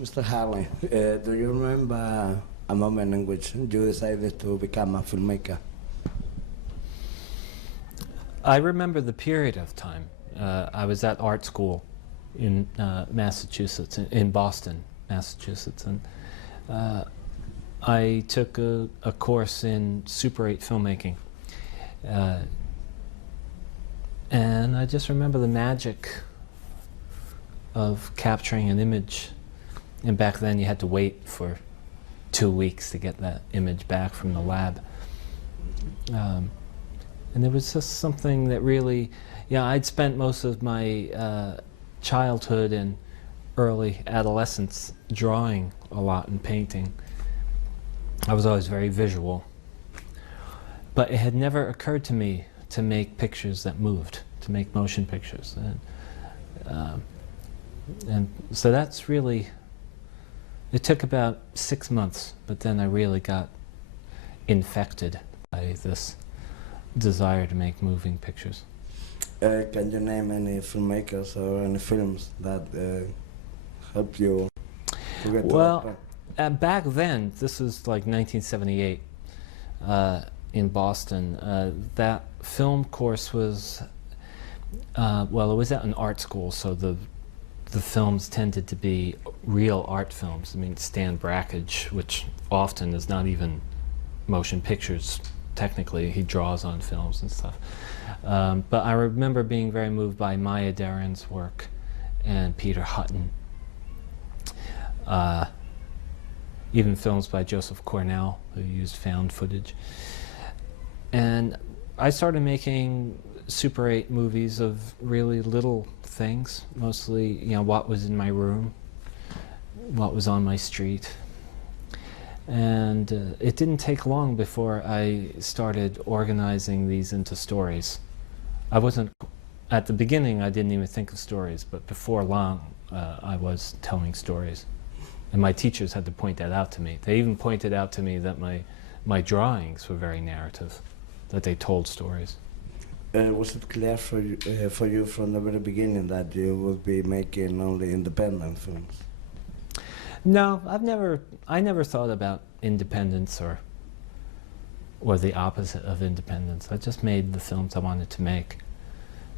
Mr. Hartley, do you remember a moment in which you decided to become a filmmaker? I remember the period of time. I was at art school in Massachusetts, in Boston, Massachusetts, and I took a course in Super 8 filmmaking. And I just remember the magic of capturing an image. And back then you had to wait for 2 weeks to get that image back from the lab. And there was just something that really, I'd spent most of my childhood and early adolescence drawing a lot and painting. I was always very visual. But it had never occurred to me to make pictures that moved, to make motion pictures. And so that's really, it took about 6 months, but then I really got infected by this desire to make moving pictures. Can you name any filmmakers or any films that helped you to get to that point? Back then, this was like 1978 in Boston. That film course was, it was at an art school, so the films tended to be real art films. I mean, Stan Brakhage, which often is not even motion pictures. Technically, he draws on films and stuff. But I remember being very moved by Maya Deren's work and Peter Hutton. Even films by Joseph Cornell, who used found footage. And I started making Super 8 movies of really little things, mostly, what was in my room, what was on my street. And it didn't take long before I started organizing these into stories. At the beginning, I didn't even think of stories, but before long, I was telling stories. And my teachers had to point that out to me. They even pointed out to me that my drawings were very narrative, that they told stories. Was it clear for you from the very beginning that you would be making only independent films? No, I never thought about independence or the opposite of independence. I just made the films I wanted to make.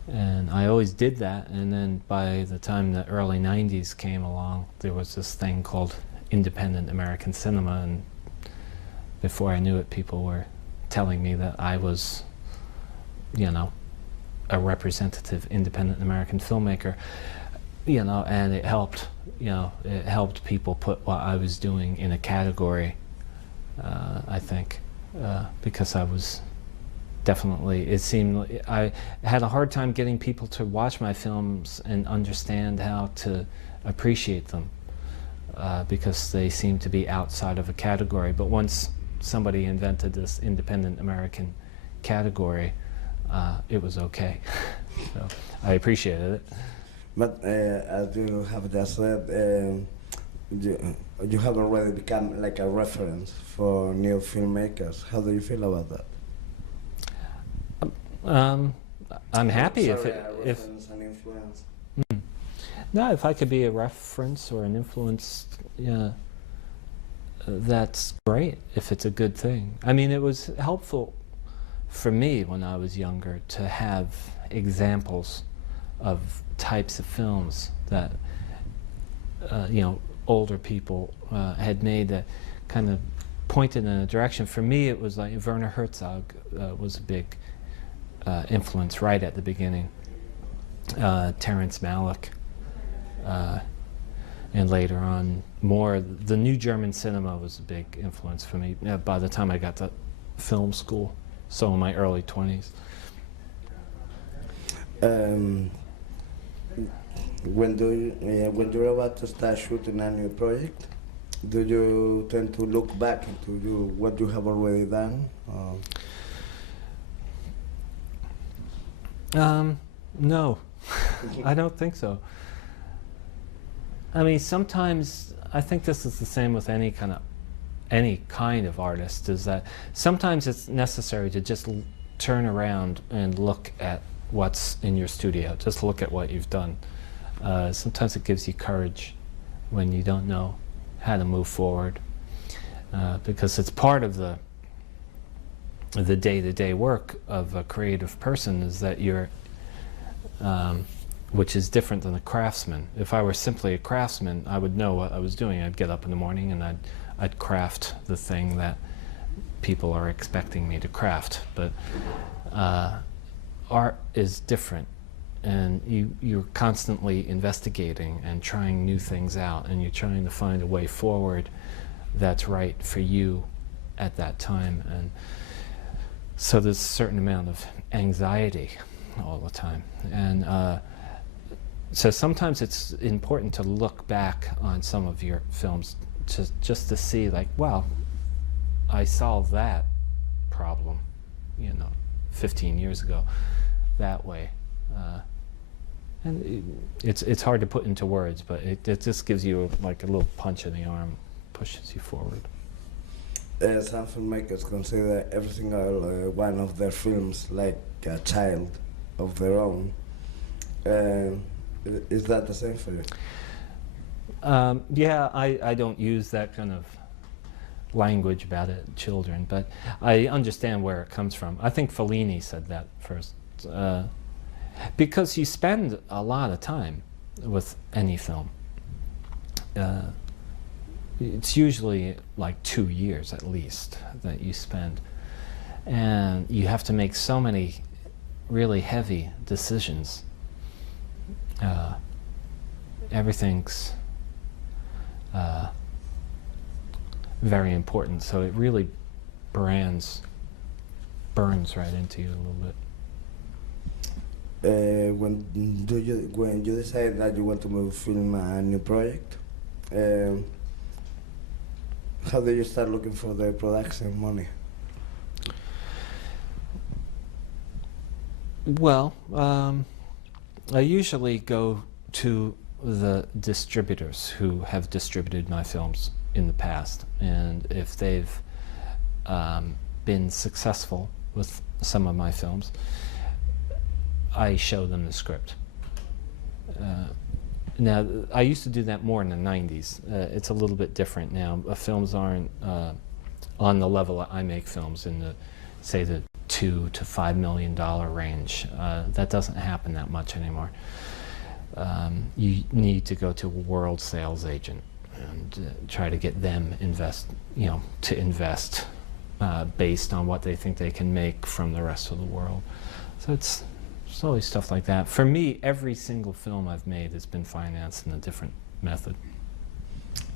And I always did that, and then by the time the early 90s came along, there was this thing called independent American cinema, and before I knew it, people were telling me that I was, a representative independent American filmmaker, and it helped, it helped people put what I was doing in a category, I think, because I was definitely, it seemed, I had a hard time getting people to watch my films and understand how to appreciate them, because they seemed to be outside of a category. But once somebody invented this independent American category, it was okay. So I appreciated it. But as you have just said, you have already become like a reference for new filmmakers. How do you feel about that? I'm happy if reference and influence. No, if I could be a reference or an influence, that's great if it's a good thing. I mean, it was helpful for me when I was younger to have examples of types of films that older people had made that kind of pointed in a direction. For me, it was like Werner Herzog was a big influence right at the beginning. Terrence Malick, and later on more. The new German cinema was a big influence for me by the time I got to film school, so in my early 20s. When you're about to start shooting a new project, do you tend to look back into what you have already done? No, I don't think so. I mean, sometimes, I think this is the same with any kind of artist, is that sometimes it's necessary to just turn around and look at what's in your studio, just look at what you've done. Sometimes it gives you courage when you don't know how to move forward, because it's part of the day-to-day work of a creative person, is that you're, which is different than a craftsman. If I were simply a craftsman, I would know what I was doing. I'd get up in the morning and I'd craft the thing that people are expecting me to craft. But art is different, and you're constantly investigating and trying new things out, and you're trying to find a way forward that's right for you at that time. And so there's a certain amount of anxiety all the time. And so sometimes it's important to look back on some of your films just to see, like, wow, I solved that problem, 15 years ago that way. And it's hard to put into words, but it just gives you like a little punch in the arm, pushes you forward. Some filmmakers consider every single one of their films like a child of their own. Is that the same for you? Yeah, I don't use that kind of language about it, children, but I understand where it comes from. I think Fellini said that first. Because you spend a lot of time with any film. It's usually like 2 years at least that you spend. And you have to make so many really heavy decisions. Everything's very important, so it really burns right into you a little bit. When you decide that you want to film a new project, how do you start looking for the production money? Well, I usually go to the distributors who have distributed my films in the past, and if they've been successful with some of my films, I show them the script. Now, I used to do that more in the 90s. It's a little bit different now. Films aren't on the level I make films, in the, say, the $2 to $5 million range. That doesn't happen that much anymore. You need to go to a world sales agent and try to get them to invest based on what they think they can make from the rest of the world. So it's always stuff like that. For me, every single film I've made has been financed in a different method.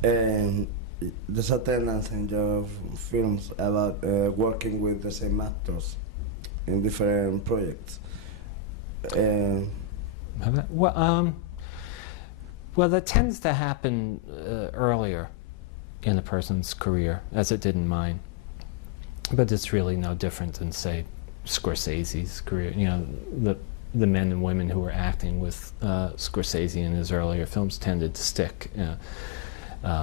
There's a tendency in your films about working with the same actors in different projects. Well, that tends to happen earlier in a person's career, as it did in mine. But it's really no different than, say, Scorsese's career. The men and women who were acting with Scorsese in his earlier films tended to stick,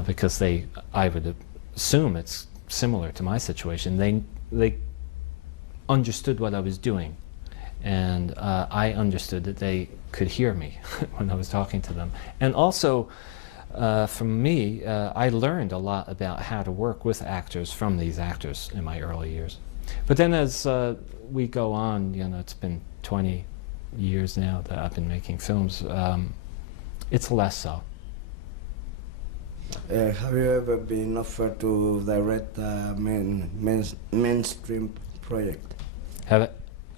because I would assume it's similar to my situation. They understood what I was doing, and I understood that they could hear me when I was talking to them. And also, for me, I learned a lot about how to work with actors from these actors in my early years. But then as we go on, it's been 20 years now that I've been making films, it's less so. Have you ever been offered to direct a mainstream project?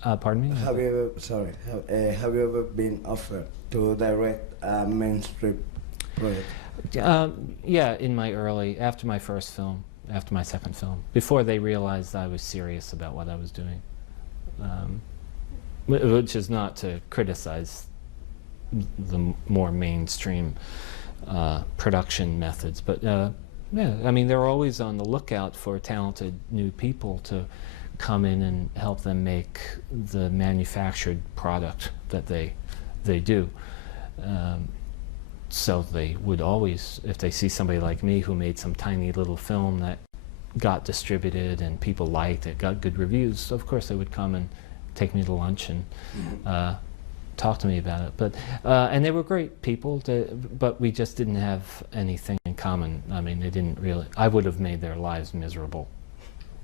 Pardon me? Have you ever been offered to direct a mainstream project? Yeah, after my first film, after my second film, before they realized I was serious about what I was doing. Which is not to criticize the more mainstream production methods, but yeah, I mean, they're always on the lookout for talented new people to come in and help them make the manufactured product that they do. So they would always, if they see somebody like me who made some tiny little film that got distributed and people liked it, got good reviews, of course they would come and take me to lunch and talk to me about it. But and they were great people, but we just didn't have anything in common. I mean, they didn't really. I would have made their lives miserable,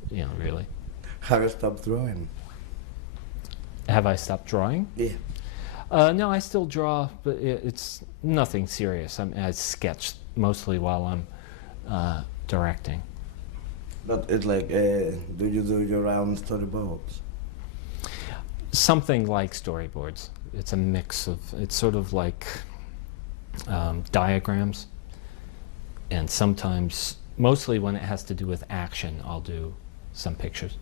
you know, really. Have you stopped drawing? Have I stopped drawing? Yeah. No, I still draw, but it's nothing serious. I sketch mostly while I'm directing. But it's like, do you do your own storyboards? Something like storyboards. It's a mix of, it's sort of like diagrams, and sometimes, mostly when it has to do with action, I'll do some pictures.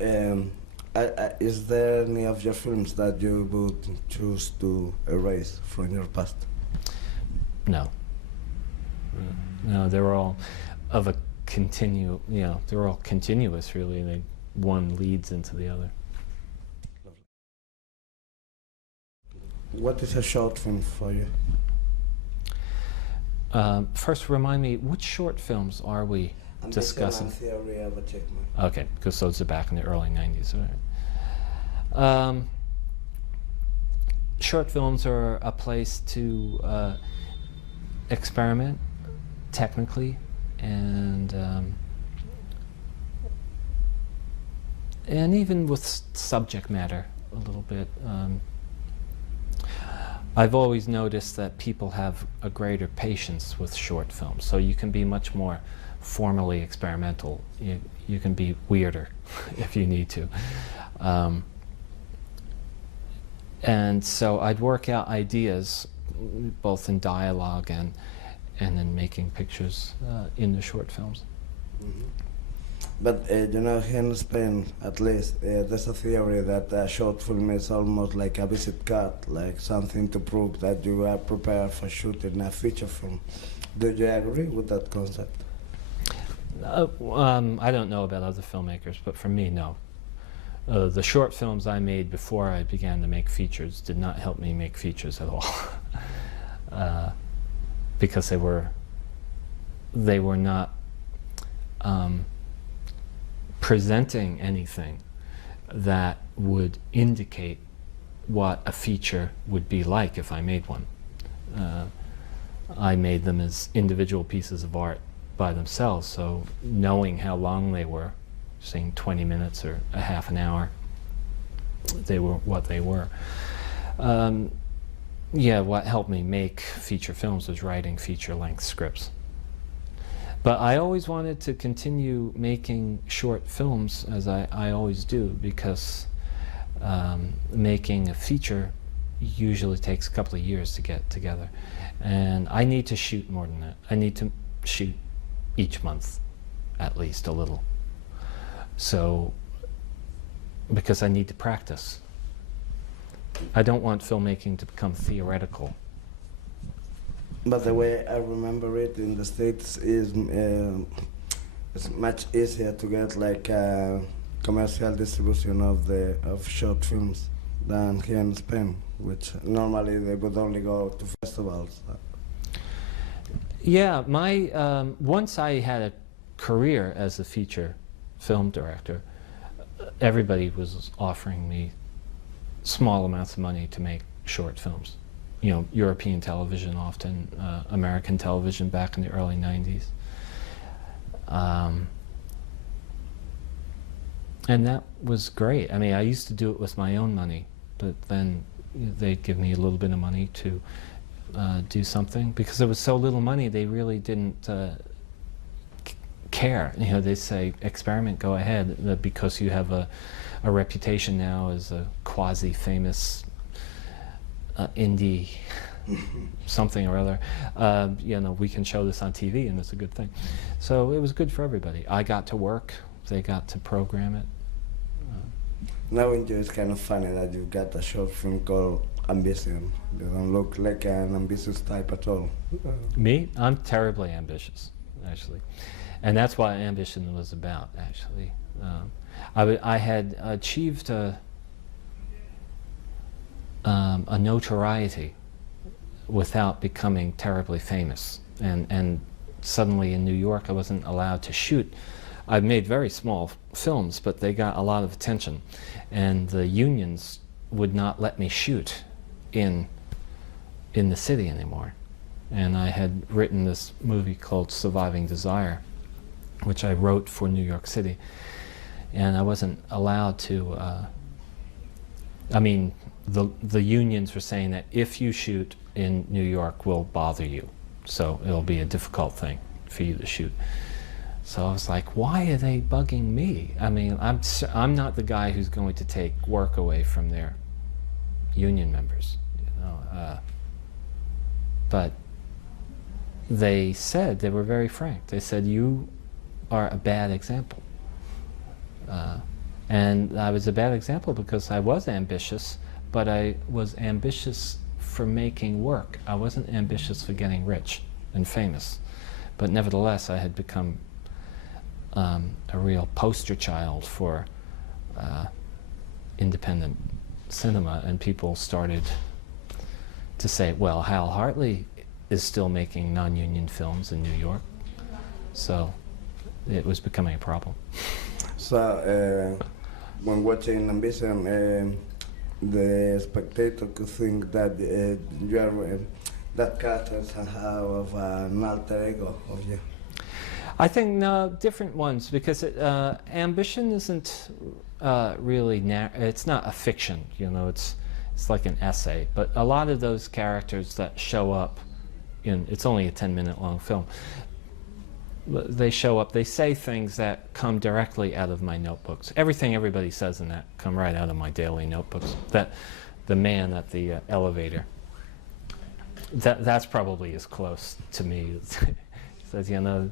Is there any of your films that you would choose to erase from your past? No. No, they're all of a they're all continuous, really. One leads into the other. What is a short film for you? First, remind me, which short films are we discussing? Theory of Achievement. Okay, because those are back in the early 90s. All right. Short films are a place to experiment technically and even with subject matter a little bit. I've always noticed that people have a greater patience with short films, so you can be much more formally experimental. You can be weirder if you need to. And so I'd work out ideas both in dialogue and then making pictures in the short films. Mm-hmm. But you know, here in Spain, at least, there's a theory that a short film is almost like a visit card, like something to prove that you are prepared for shooting a feature film. Do you agree with that concept? I don't know about other filmmakers, but for me, no. The short films I made before I began to make features did not help me make features at all, because they were not presenting anything that would indicate what a feature would be like if I made one. I made them as individual pieces of art by themselves, so knowing how long they were, saying 20 minutes or a half an hour, they were what they were. Yeah, what helped me make feature films was writing feature-length scripts. But I always wanted to continue making short films, as I always do, because making a feature usually takes a couple of years to get together. And I need to shoot more than that. I need to shoot each month, at least a little. So, because I need to practice. I don't want filmmaking to become theoretical. But the way I remember it in the States is it's much easier to get like commercial distribution of short films than here in Spain, which normally they would only go to festivals. Yeah, once I had a career as a feature film director, everybody was offering me small amounts of money to make short films. You know, European television often, American television back in the early 90s. And that was great. I mean, I used to do it with my own money, but then they'd give me a little bit of money to do something. Because there was so little money, they really didn't care. You know, they say, experiment, go ahead, because you have a reputation now as a quasi-famous indie something or other. You know, we can show this on TV and it's a good thing. So it was good for everybody. I got to work, they got to program it. Knowing you, it's kind of funny that you've got a short film called Ambition. You don't look like an ambitious type at all. Me? I'm terribly ambitious, actually. And that's what Ambition was about, actually. I had achieved a notoriety without becoming terribly famous. And suddenly in New York I wasn't allowed to shoot. I made very small films, but they got a lot of attention. And the unions would not let me shoot in the city anymore. And I had written this movie called Surviving Desire, which I wrote for New York City. And I wasn't allowed to, I mean, the unions were saying that if you shoot in New York, we'll bother you. So it'll be a difficult thing for you to shoot. So I was like, why are they bugging me? I mean, I'm not the guy who's going to take work away from their union members, you know. But they said, they were very frank. They said, you are a bad example. And I was a bad example because I was ambitious, but I was ambitious for making work. I wasn't ambitious for getting rich and famous. But nevertheless, I had become a real poster child for independent cinema, and people started to say, well, Hal Hartley is still making non-union films in New York. So it was becoming a problem. So when watching Ambition, the spectator could think that you are that character somehow of an alter ego of you. I think no, different ones, because Ambition isn't really it's not a fiction, you know. It's like an essay. But a lot of those characters that show up in, it's only a 10-minute long film. They show up. They say things that come directly out of my notebooks. Everything everybody says in that come right out of my daily notebooks. That the man at the elevator. That's probably as close to me. He says, you know,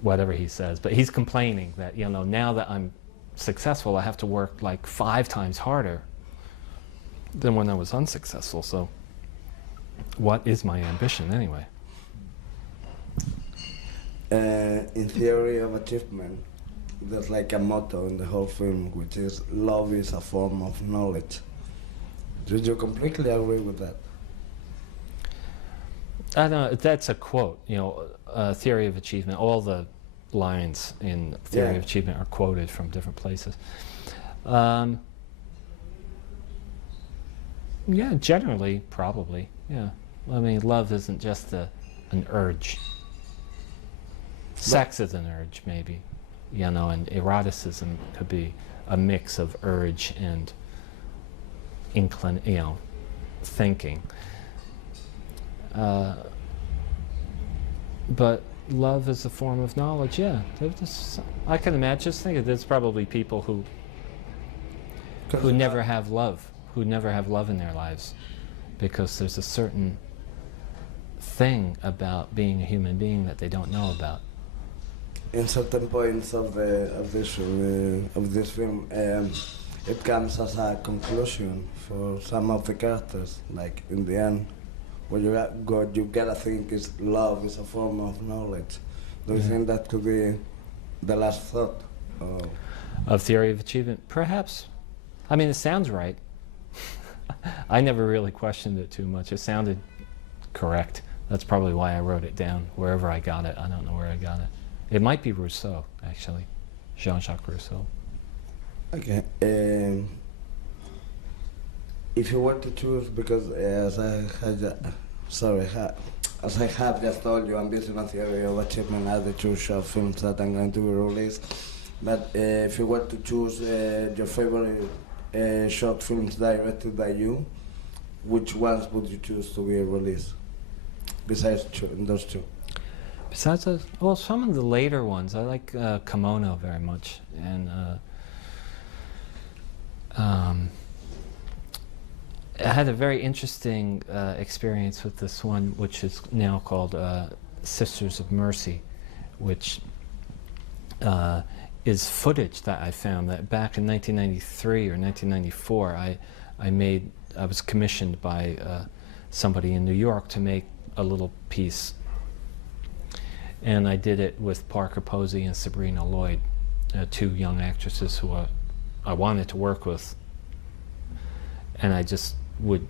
whatever he says, but he's complaining that, you know, now that I'm successful, I have to work like 5 times harder than when I was unsuccessful. So what is my ambition anyway? In Theory of Achievement, there's like a motto in the whole film, which is love is a form of knowledge. Did you completely agree with that? I don't know, that's a quote, you know, Theory of Achievement. All the lines in Theory of Achievement are quoted from different places. Yeah, generally, probably, yeah. I mean, love isn't just an urge. Sex is an urge, maybe, you know, and eroticism could be a mix of urge and you know, thinking. But love is a form of knowledge, yeah. I can imagine, just think there's probably people who never have love, who never have love in their lives, because there's a certain thing about being a human being that they don't know about. In certain points of this film, it comes as a conclusion for some of the characters. Like in the end, what you gotta think is love is a form of knowledge. Do you think that could be the last thought of Theory of Achievement? Perhaps. I mean, it sounds right. I never really questioned it too much. It sounded correct. That's probably why I wrote it down. Wherever I got it, I don't know where I got it. It might be Rousseau, actually, Jean-Jacques Rousseau. Okay. If you were to choose, because as I have just told you, I'm basing on Theory of Achievement as the two short films that I'm going to be released. But if you were to choose your favorite short films directed by you, which ones would you choose to be released? Besides those two. Besides those, well, some of the later ones, I like Kimono very much, and I had a very interesting experience with this one, which is now called Sisters of Mercy, which is footage that I found that back in 1993 or 1994, I was commissioned by somebody in New York to make a little piece. And I did it with Parker Posey and Sabrina Lloyd, 2 young actresses who I wanted to work with. And I just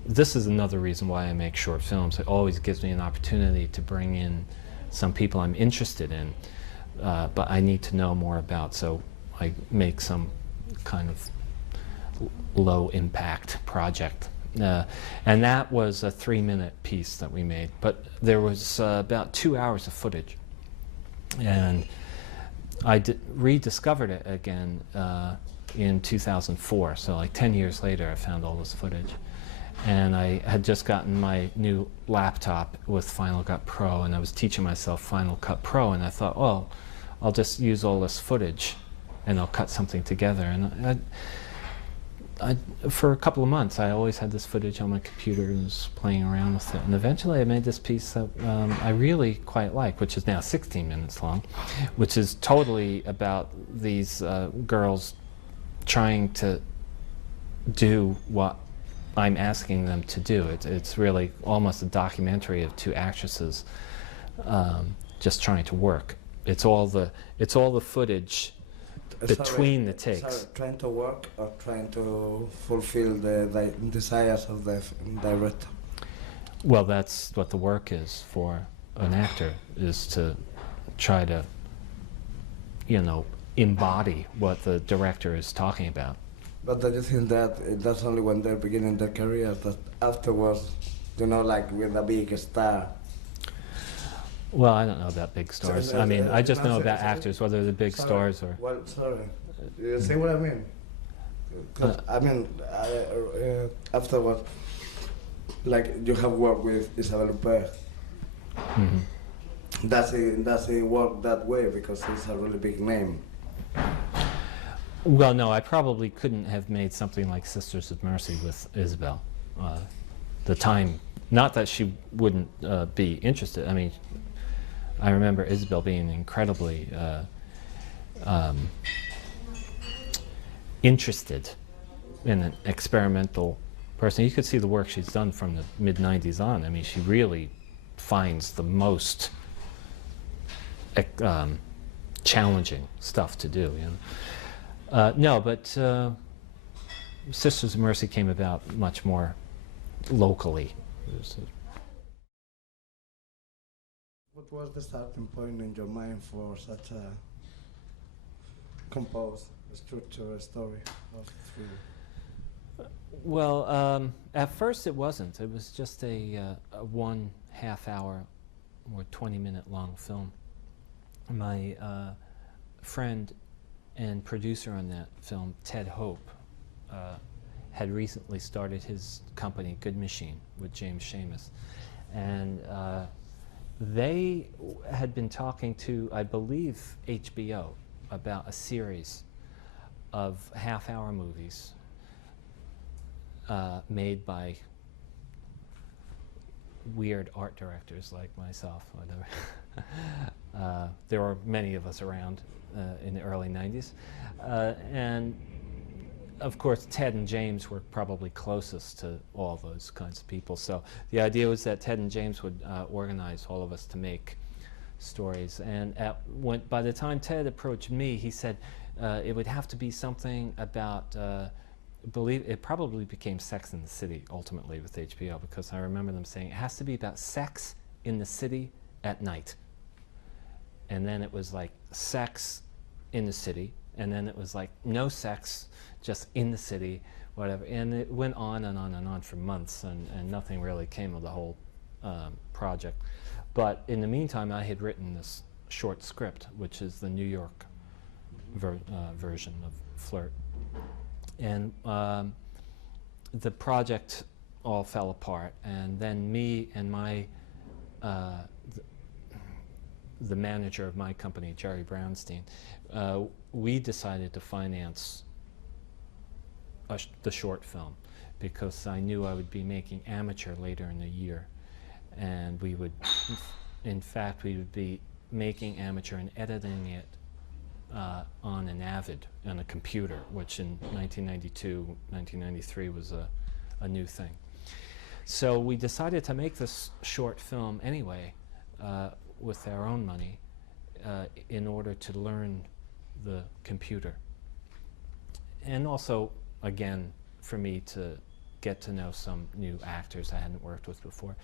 this is another reason why I make short films. It always gives me an opportunity to bring in some people I'm interested in, but I need to know more about, so I make some kind of low impact project. And that was a 3-minute piece that we made, but there was about 2 hours of footage. And I rediscovered it again in 2004, so like 10 years later I found all this footage. And I had just gotten my new laptop with Final Cut Pro, and I was teaching myself Final Cut Pro, and I thought, oh, I'll just use all this footage and I'll cut something together. And for a couple of months I always had this footage on my computer and was playing around with it. And eventually I made this piece that I really quite like, which is now 16 minutes long, which is totally about these girls trying to do what I'm asking them to do. It's really almost a documentary of two actresses just trying to work. It's all the footage between the takes. Sorry, trying to work or trying to fulfill the desires of the director? Well, that's what the work is for an actor, is to try to, you know, embody what the director is talking about. But do you think that that's only when they're beginning their career, that afterwards, you know, like with a big star? Well, I don't know about big stars. I mean, I just know about actors, whether they're big stars or... Well, sorry. You see what I mean? 'Cause, I mean, afterwards, like you have worked with Isabelle Huppert. Mm-hmm. Does it work that way because it's a really big name? Well, no, I probably couldn't have made something like Sisters of Mercy with Isabelle. The time, not that she wouldn't be interested. I mean, I remember Isabelle being incredibly interested in an experimental person. You could see the work she's done from the mid-90s on. I mean, she really finds the most challenging stuff to do, you know. No, but Sisters of Mercy came about much more locally. What was the starting point in your mind for such a composed, structured story of thriller? Well, at first it wasn't. It was just a 1 half-hour or 20-minute long film. My friend and producer on that film, Ted Hope, had recently started his company, Good Machine, with James Seamus. And they had been talking to, I believe, HBO about a series of half-hour movies made by weird art directors like myself, whatever. There were many of us around in the early 90s. And of course, Ted and James were probably closest to all those kinds of people. So the idea was that Ted and James would organize all of us to make stories. And by the time Ted approached me, he said it would have to be something about, it probably became Sex in the City ultimately with HBO, because I remember them saying it has to be about sex in the city at night. And then it was like sex in the city, and then it was like no sex, just in the city, whatever. And it went on and on and on for months, and nothing really came of the whole project. But in the meantime, I had written this short script, which is the New York version of Flirt. And the project all fell apart, and then me and my the manager of my company, Jerry Brownstein, we decided to finance the short film, because I knew I would be making Amateur later in the year, and we would, in fact, we would be making Amateur and editing it on an Avid, on a computer, which in 1992, 1993 was a new thing. So we decided to make this short film anyway, with our own money, in order to learn the computer. And also, again, for me to get to know some new actors I hadn't worked with before.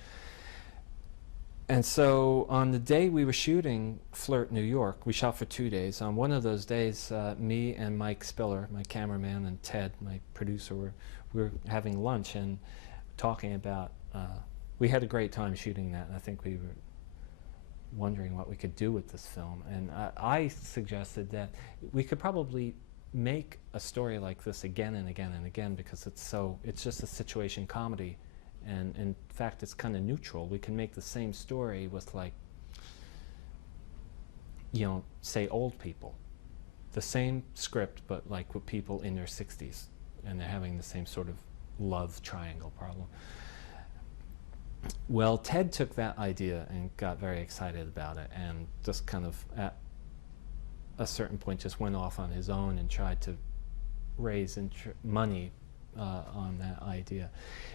And so on the day we were shooting Flirt, New York, we shot for 2 days. On one of those days, me and Mike Spiller, my cameraman, and Ted, my producer, we were having lunch and talking about, we had a great time shooting that, and I think we were wondering what we could do with this film. And I suggested that we could probably make a story like this again and again and again, because it's just a situation comedy. And in fact, it's kind of neutral. We can make the same story with, like, say old people. The same script, but like with people in their 60s, and they're having the same sort of love triangle problem. Well, Ted took that idea and got very excited about it, and just kind of at a certain point just went off on his own and tried to raise money on that idea.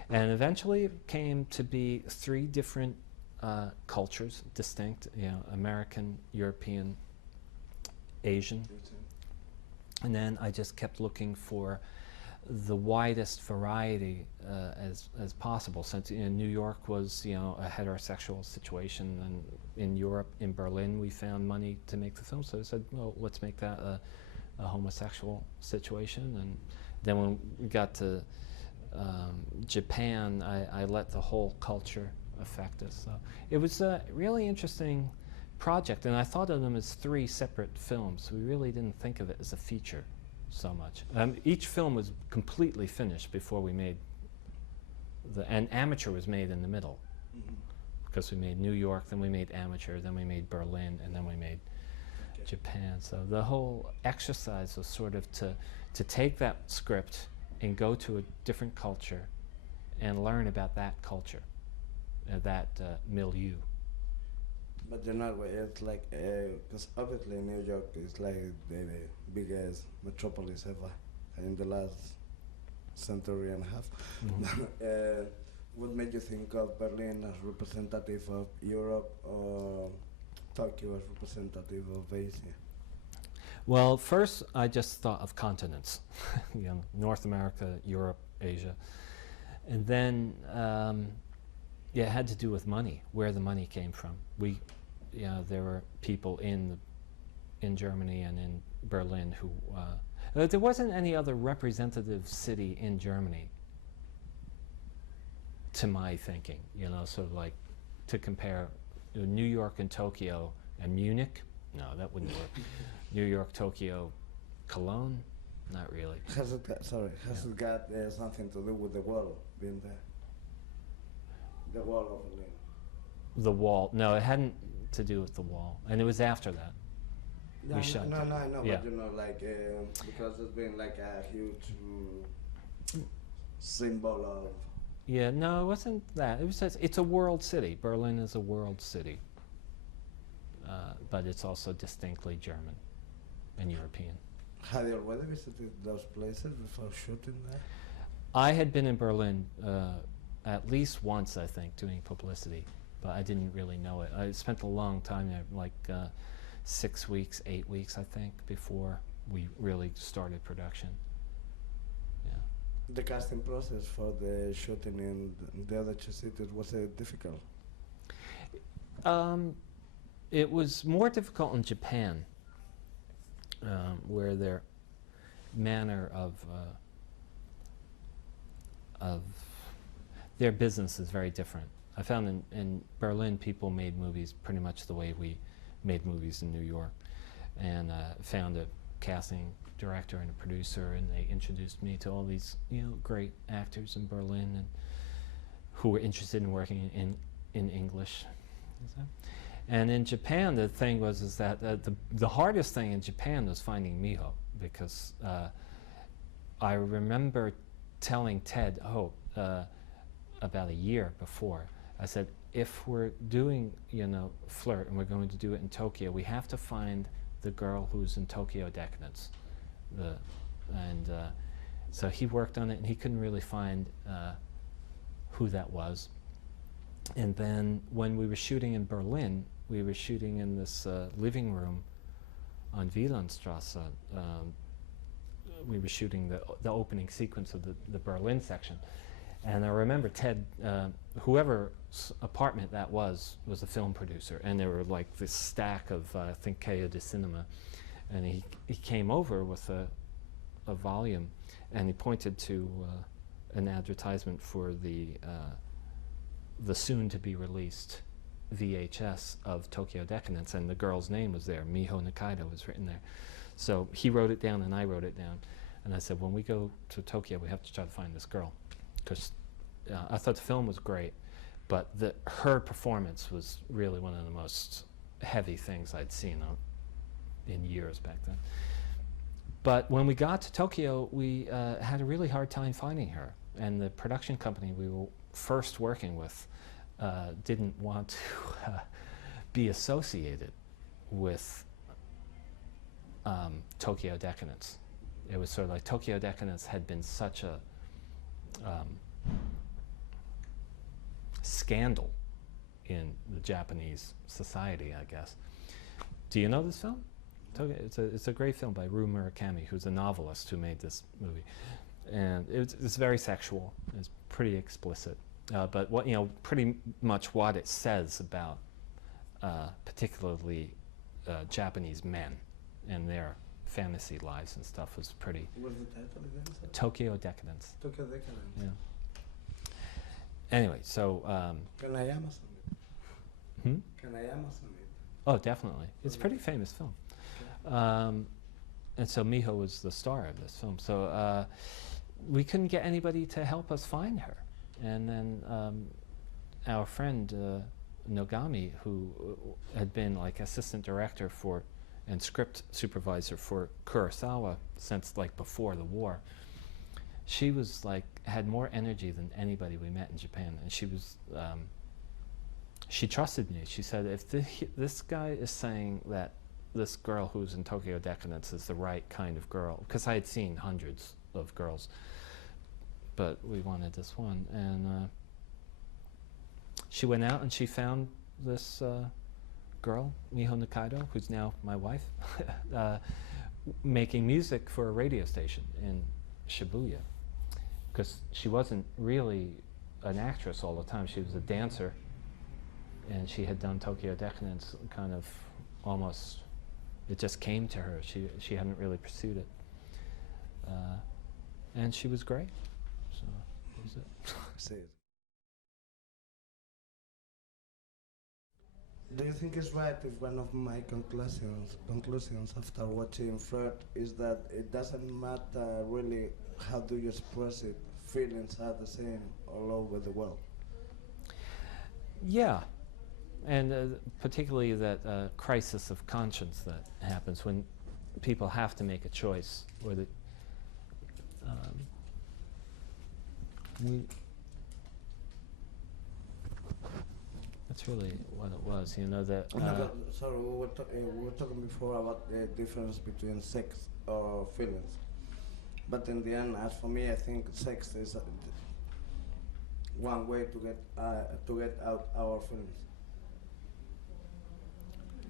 And eventually it came to be 3 different cultures, distinct, American, European, Asian. And then I just kept looking for the widest variety as possible, since New York was a heterosexual situation, and in Europe, in Berlin, we found money to make the film, so I said, well, let's make that a homosexual situation. And then when we got to Japan, I let the whole culture affect us. So it was a really interesting project, and I thought of them as 3 separate films. We really didn't think of it as a feature so much. Each film was completely finished before we made and Amateur was made in the middle, because we made New York, then we made Amateur, then we made Berlin, and then we made Japan. So the whole exercise was sort of to take that script and go to a different culture and learn about that culture, that milieu. But it's like, because obviously New York is like the biggest metropolis ever in the last century and a half. What made you think of Berlin as representative of Europe, or Tokyo as representative of Asia? Well, first I just thought of continents, North America, Europe, Asia. And then it had to do with money, where the money came from. There were people in Germany and in Berlin who, there wasn't any other representative city in Germany, to my thinking, sort of like to compare New York and Tokyo and Munich. No, that wouldn't work. New York, Tokyo, Cologne, not really. Has it got something to do with the wall being there? The wall of Berlin. The wall? No, it hadn't to do with the wall, and it was after that. No, I know, yeah. But because it's been like a huge symbol of. Yeah, no, it wasn't that. It was just, it's a world city. Berlin is a world city, but it's also distinctly German and European. Had you already visited those places before shooting there? I had been in Berlin at least once, I think, doing publicity, but I didn't really know it. I spent a long time there, like 6 weeks, 8 weeks, I think, before we really started production. Yeah. The casting process for the shooting in the other 2 cities, was it difficult? It was more difficult in Japan, where their manner of their business is very different. I found in Berlin, people made movies pretty much the way we made movies in New York, and found a casting director and a producer, and they introduced me to all these great actors in Berlin, and who were interested in working in English. And in Japan, the thing was that the hardest thing in Japan was finding Miho, because I remember telling Ted, about a year before, I said, if we're doing, Flirt, and we're going to do it in Tokyo, we have to find the girl who's in Tokyo Decadence. So he worked on it, and he couldn't really find who that was. And then when we were shooting in Berlin, we were shooting in this living room on Wielandstrasse. We were shooting the opening sequence of the Berlin section. And I remember Ted, whoever's apartment that was a film producer, and there were like this stack of, I think, Cahiers de Cinema, and he came over with a volume, and he pointed to an advertisement for the soon-to-be-released VHS of Tokyo Decadence, and the girl's name was there. Miho Nikaido was written there. So he wrote it down, and I wrote it down. And I said, when we go to Tokyo, we have to try to find this girl. Because I thought the film was great, but her performance was really one of the most heavy things I'd seen in years back then. But when we got to Tokyo, we had a really hard time finding her. And the production company we were first working with didn't want to be associated with Tokyo Decadence. It was sort of like Tokyo Decadence had been such a scandal in the Japanese society, I guess. Do you know this film? It's a great film by Ru Murakami, who's a novelist who made this movie. And it's very sexual. It's pretty explicit. But pretty much what it says about particularly Japanese men and their fantasy lives and stuff was pretty. What's the title again? Tokyo Decadence. Tokyo Decadence. Yeah. Anyway, so. Can I Amazon it? Hmm? Can I Amazon it? Oh, definitely. It's a pretty famous film. Okay. And so Miho was the star of this film. So we couldn't get anybody to help us find her. And then our friend Nogami, who had been like assistant director and script supervisor for Kurosawa since like before the war, she was like had more energy than anybody we met in Japan, and she was she trusted me. She said, if this guy is saying that this girl who's in Tokyo Decadence is the right kind of girl, because I had seen hundreds of girls, but we wanted this one, and she went out and she found this girl, Miho Nikaido, who's now my wife, making music for a radio station in Shibuya, because she wasn't really an actress all the time. She was a dancer, and she had done Tokyo Decadence kind of almost, it just came to her. She hadn't really pursued it. And she was great. So that was it. Do you think it's right if one of my conclusions after watching Freud is that it doesn't matter really how do you express it, feelings are the same all over the world? Yeah, and particularly that crisis of conscience that happens when people have to make a choice, or that that's really what it was, you know, that... sorry, we were talking before about the difference between sex or feelings. But in the end, as for me, I think sex is one way to get out our feelings.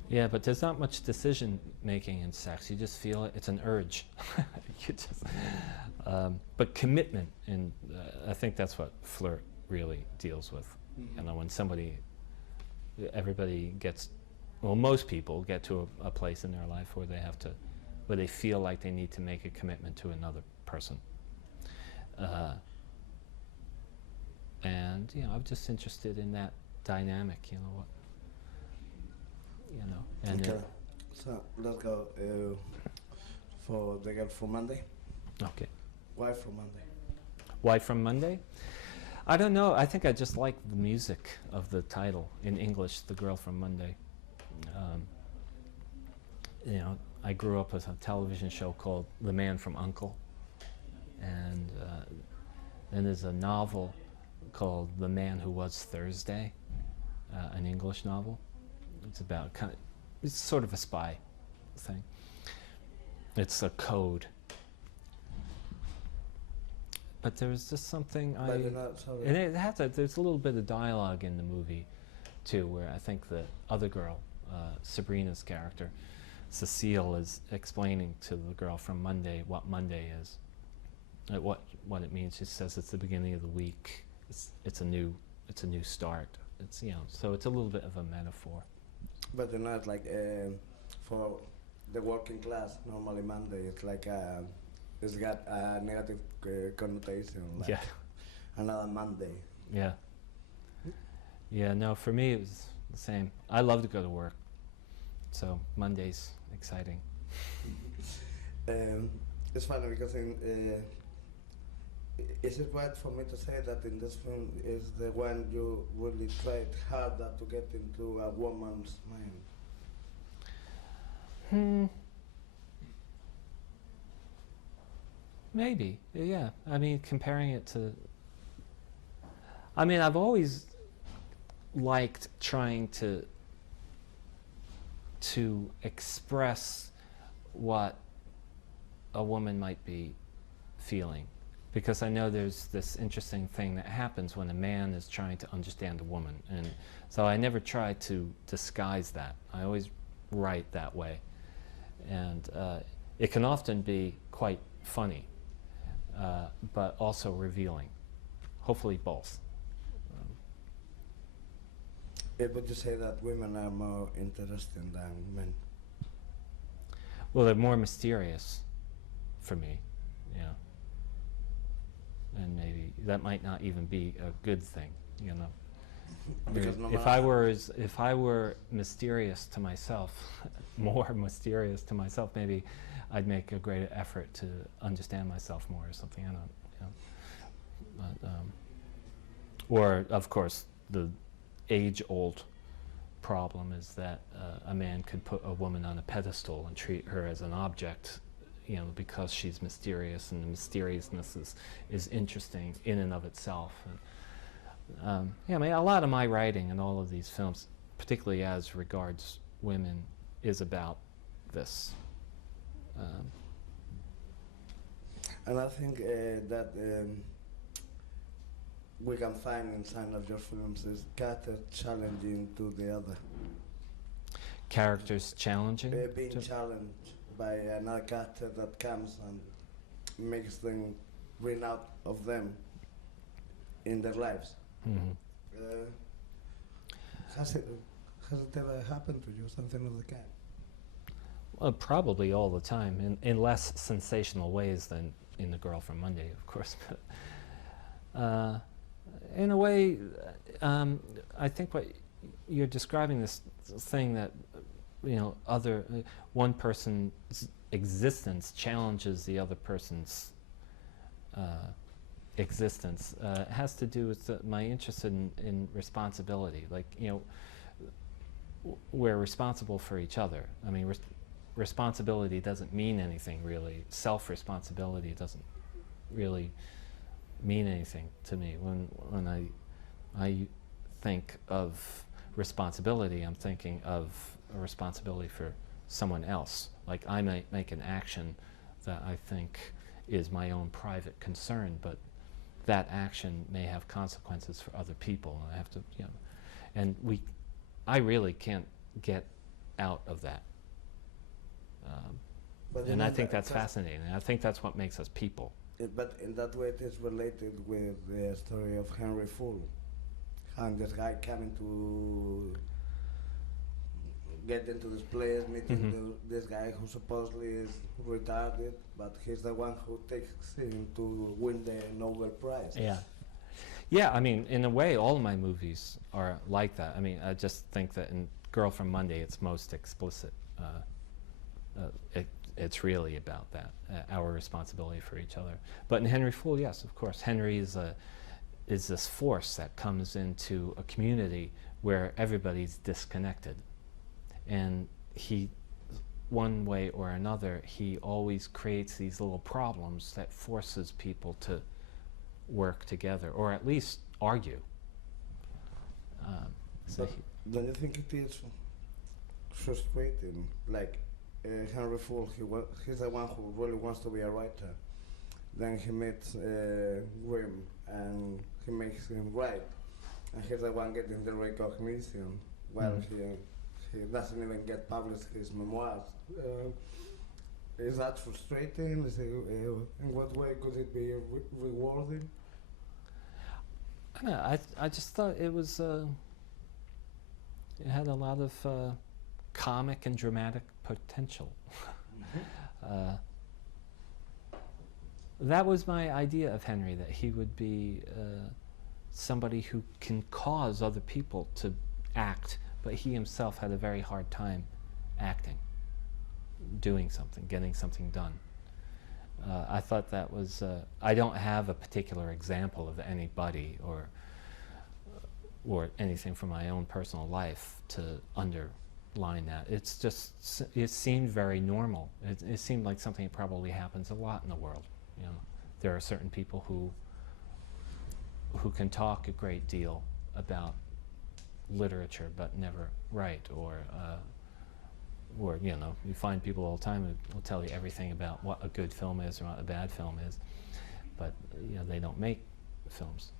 Yeah, but there's not much decision making in sex. You just feel it. It's an urge. You just, but commitment, and I think that's what flirt really deals with. Mm-hmm. You know, when everybody gets, well, most people get to a place in their life where where they feel like they need to make a commitment to another person. And I'm just interested in that dynamic. And okay. So let's go for the girl from Monday. Okay. Why from Monday? Why from Monday? I don't know. I think I just like the music of the title in English, The Girl from Monday. I grew up with a television show called The Man from U.N.C.L.E. And then there's a novel called The Man Who Was Thursday, an English novel. It's about it's sort of a spy thing. It's a code. But there's just something there's a little bit of dialogue in the movie too, where I think the other girl, Sabrina's character, Cecile, is explaining to the girl from Monday what Monday is, what it means. She says it's the beginning of the week, it's a new start. It's so it's a little bit of a metaphor. But they're not like for the working class. Normally Monday, it's like it's got a negative connotation. Like Yeah, another Monday. yeah, yeah. No, for me it was the same. I love to go to work, so Monday's exciting. It's funny because is it right for me to say that in this film is the one you really tried harder to get into a woman's mind? Maybe, yeah. I mean, comparing it to. I mean, I've always liked trying to express what a woman might be feeling, because I know there's this interesting thing that happens when a man is trying to understand a woman, and so I never try to disguise that. I always write that way, and it can often be quite funny, but also revealing. Hopefully both. Would you say that women are more interesting than men? Well, they're more mysterious for me, yeah. And maybe that might not even be a good thing, Because no If I were mysterious to myself, more mysterious to myself, maybe I'd make a greater effort to understand myself more or something. I don't, But, or of course, the age-old problem is that a man could put a woman on a pedestal and treat her as an object, because she's mysterious, and the mysteriousness is interesting in and of itself. And, I mean, a lot of my writing in all of these films, particularly as regards women, is about this. And I think that we can find in some of your films is character challenging to the other. Characters challenging? Being challenged by another character that comes and makes them bring out of them in their lives. Mm-hmm. Has it ever happened to you, something of the kind? Well, probably all the time, in less sensational ways than in The Girl from Monday, of course. But in a way, I think what you're describing, this thing that one person's existence challenges the other person's existence, has to do with my interest in responsibility. Like, we're responsible for each other. I mean, responsibility doesn't mean anything really. Self-responsibility doesn't really mean anything to me. When I think of responsibility, I'm thinking of a responsibility for someone else. Like, I might make an action that I think is my own private concern, but that action may have consequences for other people, and I have to, and I really can't get out of that. And I think that's fascinating. I think that's what makes us people. But in that way, it is related with the story of Henry Full, and this guy coming to get into this place, meeting this guy who supposedly is retarded, but he's the one who takes him to win the Nobel Prize. Yeah. Yeah, I mean, in a way, all of my movies are like that. I mean, I just think that in Girl from Monday, it's most explicit. It's really about that, our responsibility for each other. But in Henry Fool, yes, of course, Henry is this force that comes into a community where everybody's disconnected. And he, one way or another, he always creates these little problems that forces people to work together, or at least argue. Don't you think it is frustrating? Like, Henry Fool, he's the one who really wants to be a writer. Then he meets Grimm, and he makes him write. And he's the one getting the recognition, while he doesn't even get published his memoirs. Is that frustrating? In what way could it be rewarding? I don't know, I just thought it was, it had a lot of comic and dramatic potential. That was my idea of Henry, that he would be somebody who can cause other people to act, but he himself had a very hard time acting, doing something, getting something done. I thought that was, I don't have a particular example of anybody or anything from my own personal life to underline that. It's just, it seemed very normal. It seemed like something that probably happens a lot in the world. You know, there are certain people who can talk a great deal about literature but never write, or you know, you find people all the time who will tell you everything about what a good film is or what a bad film is, but you know, they don't make films,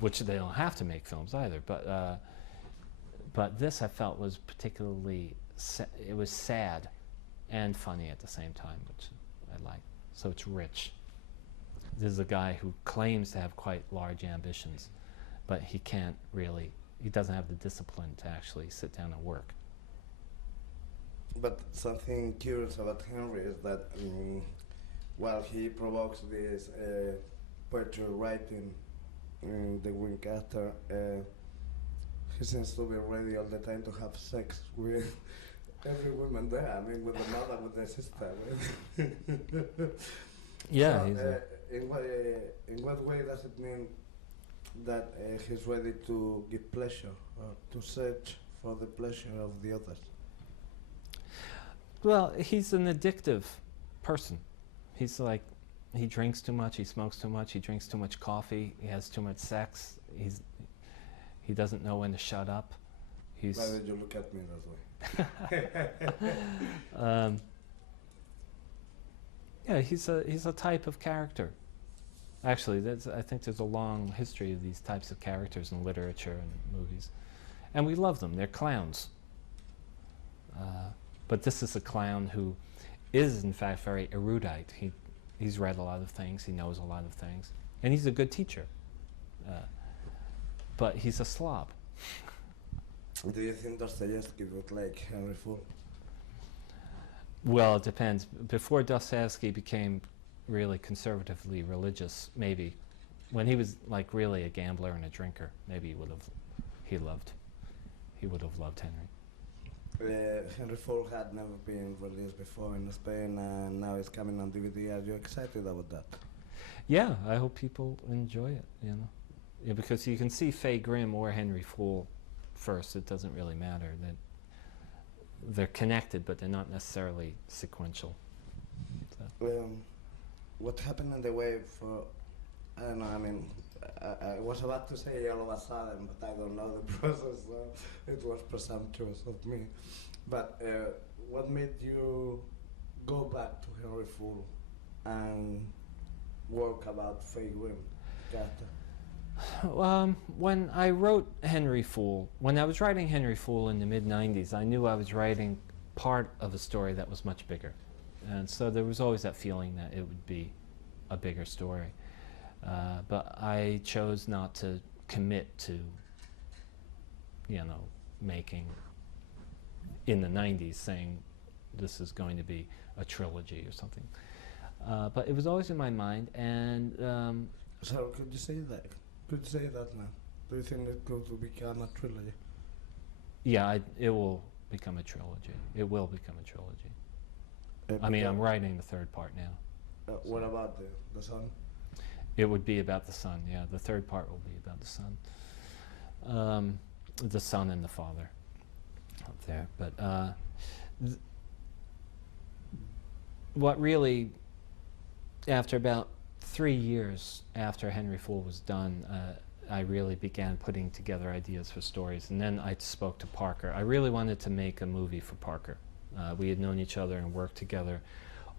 which they don't have to make films either. But this I felt was particularly it was sad and funny at the same time, which I like. So it's rich. This is a guy who claims to have quite large ambitions, but he can't really. He doesn't have the discipline to actually sit down and work. But something curious about Henry is that while he provokes this poetry writing in the Green Caster, he seems to be ready all the time to have sex with every woman there. I mean, with the mother, with the sister. Yeah. So, in what way does it mean that he's ready to give pleasure, or to search for the pleasure of the others? Well, he's an addictive person. He's like, he drinks too much, he smokes too much, he drinks too much coffee, he has too much sex, he doesn't know when to shut up. Why did you look at me that way? Yeah, he's a type of character. Actually, I think there's a long history of these types of characters in literature and movies. And we love them, they're clowns. But this is a clown who is, in fact, very erudite. He's read a lot of things, he knows a lot of things, and he's a good teacher. But he's a slob. Do you think Dostoevsky would like Henry Fool? Well, it depends. Before Dostoevsky became really conservatively religious, maybe. When he was like really a gambler and a drinker, maybe he would have loved Henry. Henry Fool had never been released before in Spain, and now it's coming on DVD. Are you excited about that? Yeah, I hope people enjoy it. You know, yeah, because you can see Fay Grimm or Henry Fool first. It doesn't really matter. That they're connected, but they're not necessarily sequential. So. What happened in the way for? I don't know. I mean, I was about to say all of a sudden, but I don't know the process, so it was presumptuous of me. But what made you go back to Henry Fool and work about Fay Grimm? When I wrote Henry Fool, when I was writing Henry Fool in the mid-90s, I knew I was writing part of a story that was much bigger. And so there was always that feeling that it would be a bigger story. But I chose not to commit to, you know, making in the 90s, saying this is going to be a trilogy or something. But it was always in my mind, and... So could you say that? Could you say that now? Do you think it could become a trilogy? Yeah, it will become a trilogy. It will become a trilogy. I mean, I'm writing the third part now. What about the son? It would be about the son, yeah. The third part will be about the son. The son and the father up there. But what really, after about 3 years after Henry Fool was done, I really began putting together ideas for stories. And then I spoke to Parker. I really wanted to make a movie for Parker. We had known each other and worked together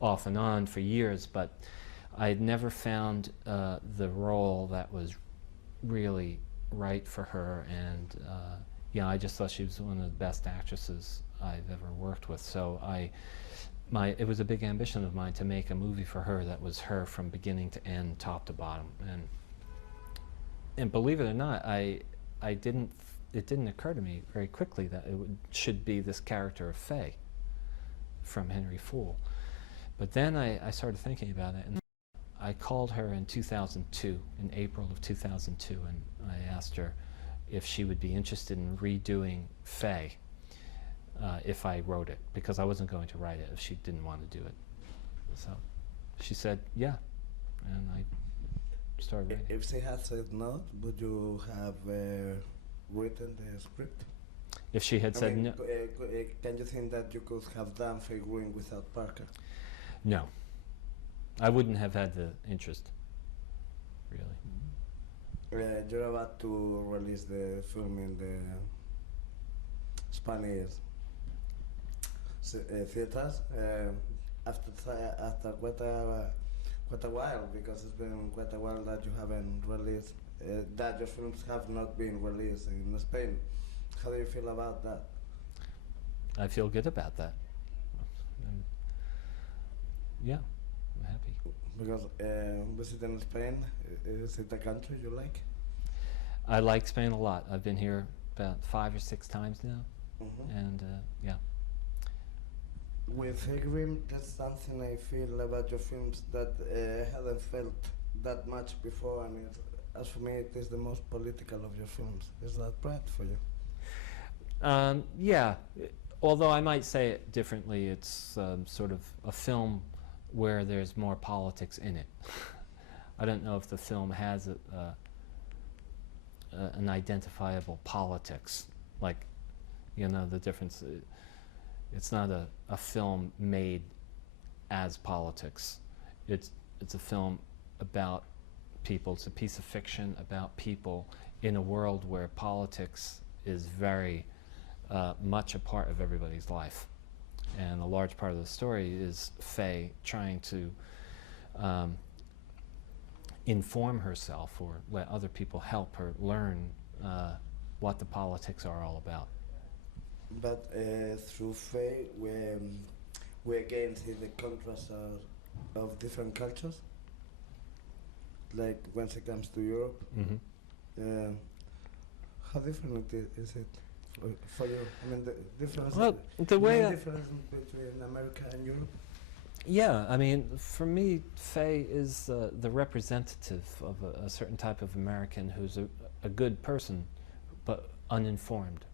off and on for years, but I had never found the role that was really right for her, and yeah, I just thought she was one of the best actresses I've ever worked with. So it was a big ambition of mine to make a movie for her that was her from beginning to end, top to bottom. And And believe it or not, I didn't. It didn't occur to me very quickly that it should be this character of Faye from Henry Fool. But then I started thinking about it, and I called her in 2002, in April of 2002, and I asked her if she would be interested in redoing Faye if I wrote it, because I wasn't going to write it if she didn't want to do it. So she said, yeah, and I started writing. If she had said no, would you have written the script? If she had said no, can you think that you could have done Faye Green without Parker? no, I wouldn't have had the interest, really. You're about to release the film in the Spanish theaters after quite a while, because it's been quite a while that you haven't released, that your films have not been released in Spain. How do you feel about that? I feel good about that. Yeah, I'm happy. Because visiting Spain, is it a country you like? I like Spain a lot. I've been here about 5 or 6 times now, and yeah. With Green, that's something I feel about your films that I hadn't felt that much before, and as for me, it is the most political of your films. Is that right for you? Yeah, although I might say it differently, it's sort of a film where there's more politics in it. I don't know if the film has an identifiable politics, like, you know, the difference. It's not a film made as politics. It's a film about people. It's a piece of fiction about people in a world where politics is very much a part of everybody's life. And a large part of the story is Faye trying to inform herself or let other people help her learn what the politics are all about. But through Faye, we again see the contrast of different cultures. Like when it comes to Europe, how different is it for you? I mean, the difference. Well, the way difference between America and Europe. Yeah, I mean, for me, Faye is the representative of a certain type of American who's a good person, but uninformed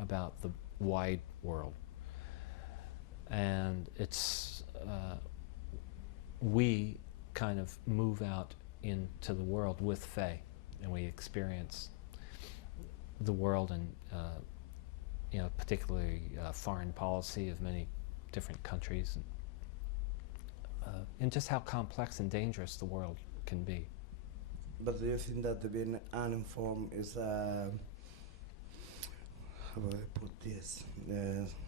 about the wide world. And it's we kind of move out into the world with Faye, and we experience the world and you know, particularly foreign policy of many different countries, and just how complex and dangerous the world can be. But do you think that being uninformed is how do I put this?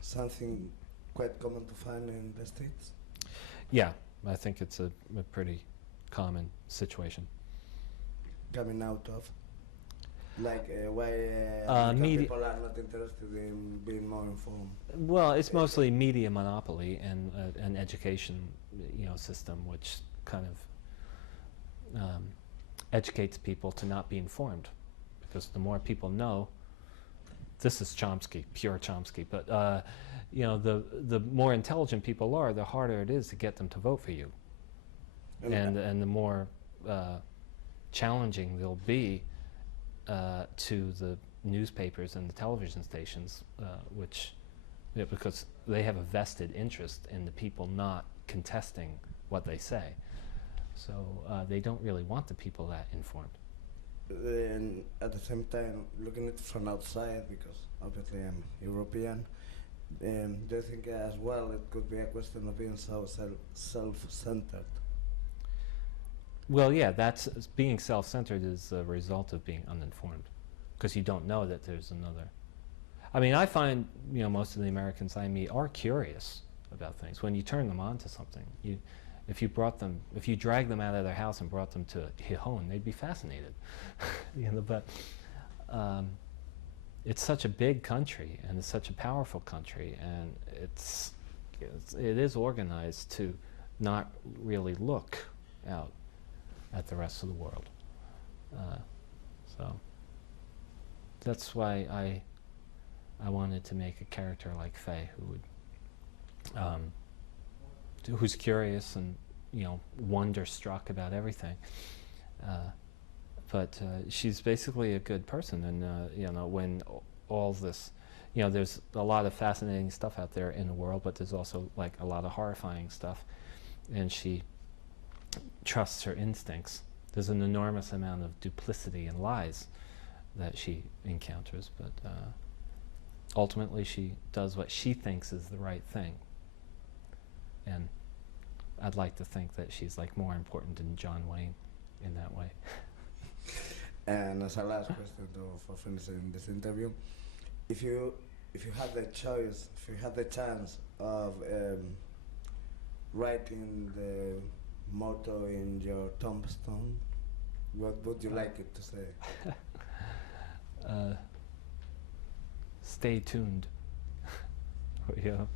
Something quite common to find in the States? Yeah, I think it's a pretty common situation. Coming out of? Like why people are not interested in being more informed? Well, it's mostly media monopoly and an education, you know, system which kind of educates people to not be informed, because the more people know, this is Chomsky, pure Chomsky, but you know, the more intelligent people are, the harder it is to get them to vote for you, and the more challenging they'll be to the newspapers and the television stations, which, you know, because they have a vested interest in the people not contesting what they say, so they don't really want the people that informed. And at the same time, looking at it from outside, because obviously I'm European, do you think as well it could be a question of being so self-centered? Well, yeah, that's being self-centered is a result of being uninformed, because you don't know that there's another. I mean, I find, you know, most of the Americans I meet are curious about things. When you turn them on to something, if you drag them out of their house and brought them to Gijón, they'd be fascinated. You know, but it's such a big country, and it's such a powerful country, and it is organized to not really look out at the rest of the world. So So that's why I wanted to make a character like Faye who would who's curious and, you know, wonder-struck about everything. But she's basically a good person, and you know, when all this, you know, there's a lot of fascinating stuff out there in the world, but there's also like a lot of horrifying stuff, and she trusts her instincts. There's an enormous amount of duplicity and lies that she encounters, but ultimately she does what she thinks is the right thing. And I'd like to think that she's like more important than John Wayne in that way. And as a last question for finishing this interview, if you had the choice, if you had the chance of writing the motto in your tombstone, what would you like it to say? Stay tuned. Yeah.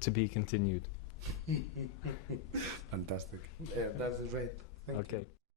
To be continued. Fantastic. Yeah, that's great. Thank you. Okay.